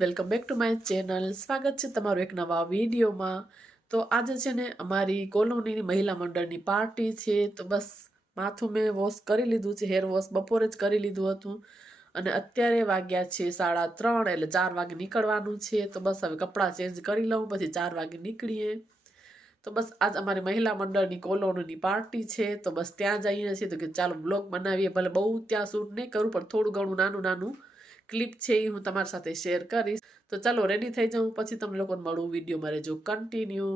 Welcome back to my channel. સ્વાગત છે તમારું એક નવા વિડીયોમાં. તો આજે છે ને અમારી કોલોનીની મહિલા મંડળની પાર્ટી છે. તો બસ માથું મેં વોશ કરી લીધું છે, હેર વોશ બપોરે જ કરી લીધું હતું અને અત્યારે વાગ્યા છે 3:30 એટલે 4 વાગે નીકળવાનું છે. તો બસ હવે કપડાં ચેન્જ કરી લઉં પછી 4 વાગે નીકળીએ. તો બસ આજ અમારી મહિલા મંડળની કોલોનીની પાર્ટી છે. તો બસ ત્યાં જઈએ છીએ તો કે ચાલો બ્લોગ બનાવીએ. ભલે બહુ ત્યાં શૂટ નહીં કરું પણ થોડું ઘણું નાનું ક્લિપ છે એ હું તમારી સાથે શેર કરીશ. તો ચાલો રેડી થઈ જાઉં પછી તમને લોકોને મળું. વિડીયોમાં રહેજો કન્ટિન્યુ.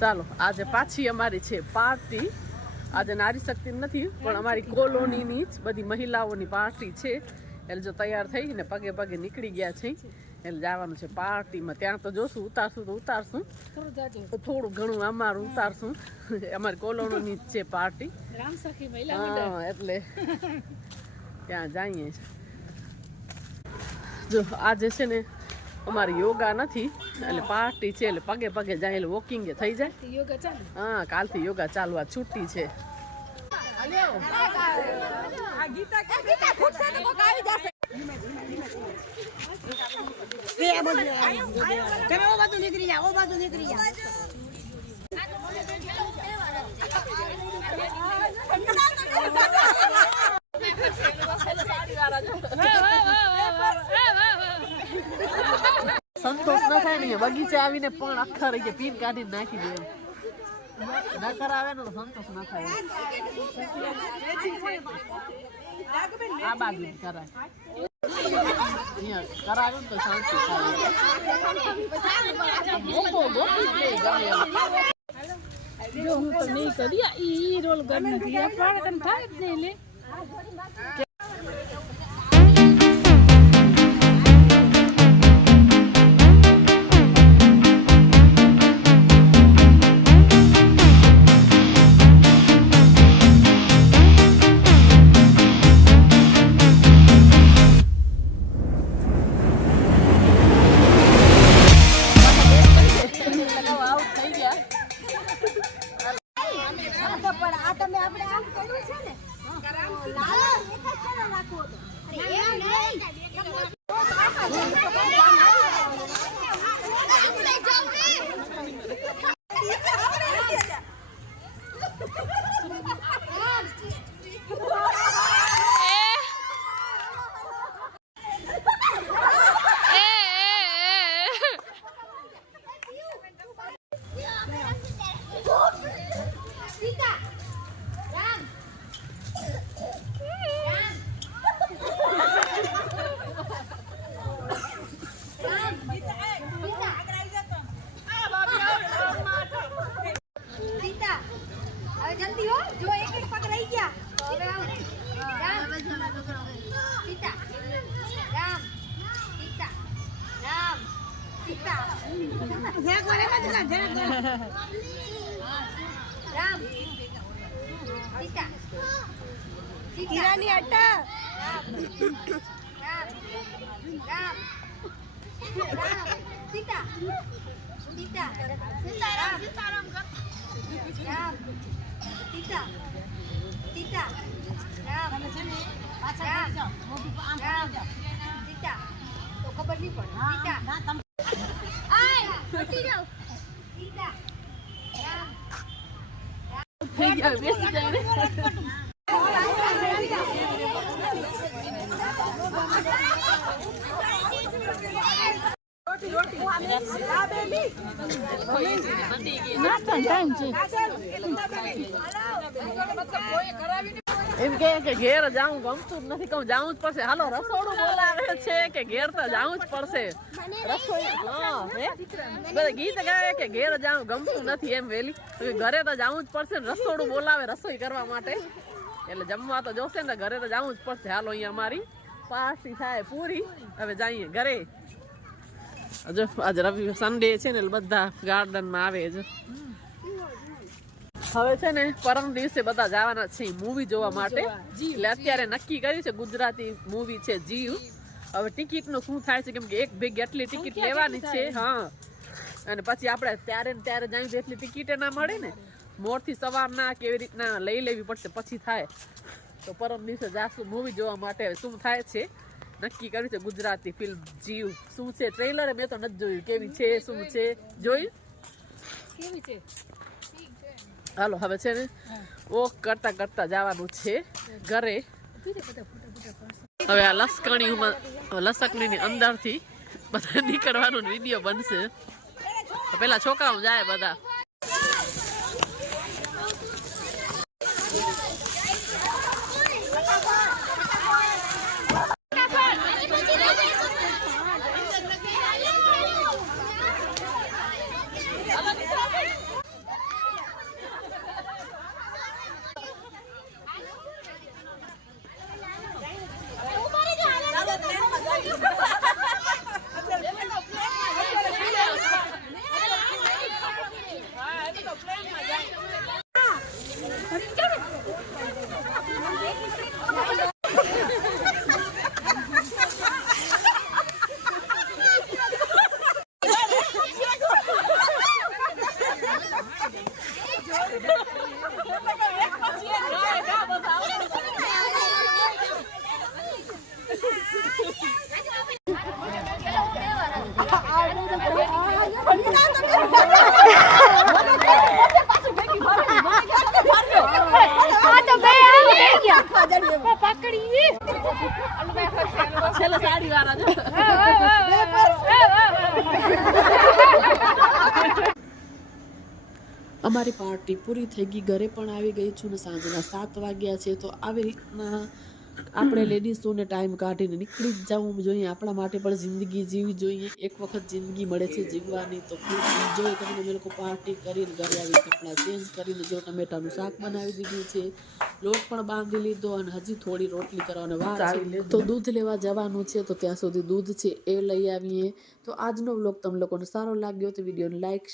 ચાલો આજે પાછી અમારી છે પાર્ટી. આજે નારી શક્તિ નથી પણ અમારી કોલોનીની જ બધી મહિલાઓની પાર્ટી છે. એટલે જો તૈયાર થઈને પગે પગે નીકળી ગયા છે એટલે જવાનું છે પાર્ટીમાં. ત્યાં તો જોશું ઉતારશું થોડું ઘણું અમારું ઉતારશું. અમારી કોલોનીની જ છે પાર્ટી એટલે ત્યાં જઈએ. જો આજે છે ને અમારે યોગા નથી એટલે પાર્ટી છે એટલે પગે પગે જાય એટલે વોકિંગ થઈ જાય. હા કાલથી યોગા ચાલુ. આ છૂટી છે. સંતોષ ન થાય ને બગીચે આવીને પણ આખા રહી ગયા પીન કાઢીને નાખી દે. ના કરાવે ને તો સંતોષ ના થાય. આ બાજુ કરાય કરાવે ને તો શાંતિ જો હું તો નહીં કરી ઈ રોલ ગર નથી આ પાડકન થાય જ નહીં લે. जल्दी हो जो एक एक पग रही क्या राम सीता राम सीता राम सीता जय करे मत ना जय राम सीता ईरानी अट्टा राम राम राम सीता सीता सीताराम सीताराम राम सीता सीता राम राम सीता तो खबर नहीं पड़ी. सीता आय हटी जाओ. सीता राम થઈ ગયા બેસી જાય ને. એમ કે ઘેર જાઉં ગમતું જ નથી. કહું જાવું જ પડશે. હાલો રસોડું બોલાવે છે કે ઘેર તો જાવું જ પડશે. રસોઈ બધા ગીત ગાય કે ઘેર જાવું ગમતું નથી એમ વેલી ઘરે તો જાવું જ પડશે ને. રસોડું બોલાવે રસોઈ કરવા માટે એટલે જમવા તો જોશે ને. ઘરે તો જાવું જ પડશે. હાલો અહીંયા અમારી પાર્ટી થાય પૂરી. હવે જઈએ ઘરે. જો આજે રવિ સન્ડે છે ને બધા ગાર્ડનમાં આવે છે. હવે છે ને પરમ દિવસે બધા જવાના છે મૂવી જોવા માટે. એટલે અત્યારે નક્કી કર્યું છે ગુજરાતી મૂવી છે જીવ. હવે ટિકિટ નું શું થાય છે કેમ કે એક ભેગ એટલી ટિકિટ લેવાની છે. હા અને પછી આપણે ત્યારે ને ત્યારે જાય એટલી ટિકિટ ના મળે ને. મોરથી સવારના કેવી રીતના લઈ લેવી પડશે પછી થાય. તો પરમ દિવસે જાશું મૂવી જોવા માટે. હવે શું થાય છે નક્કી કર્યું છે. ગુજરાતી ફિલ્મ જીવ શું છે ટ્રેલર મેં તો નથી જોયું, કેવી છે શું છે જોયું કેવી છે? હાલો હવે છે ને વોક કરતા કરતા જવાનું છે ઘરે. હવે આ લસકણીની અંદરથી બધા નીકળવાનું વિડીયો બનશે. તો પેલા છોકરાઓ જાય બધા. અમારી પાર્ટી પૂરી થઈ ગઈ, ઘરે પણ આવી ગઈ છું ને સાંજના 7 વાગ્યા છે. તો આવી રીતના આપણે લેડીઝોને ટાઈમ કાઢીને નીકળી જ જવું જોઈએ. આપણા માટે પણ જિંદગી જીવવી જોઈએ. એક વખત જિંદગી મળે છે જીવવાની, તો ખૂબ એન્જોય કરીને અમે લોકો પાર્ટી કરીને ઘરે આવી કપડાં ચેન્જ કરીને જો ટમેટાનું શાક બનાવી દીધું છે, લોટ પણ બાંધી લીધો અને હજી થોડી રોટલી કરવાનો વાર છે. તો દૂધ લેવા જવાનું છે, તો ત્યાં સુધી દૂધ છે એ લઈ આવીએ. તો આજનો વ્લોગ તમને લોકોને સારો લાગ્યો તો વિડીયોને લાઈક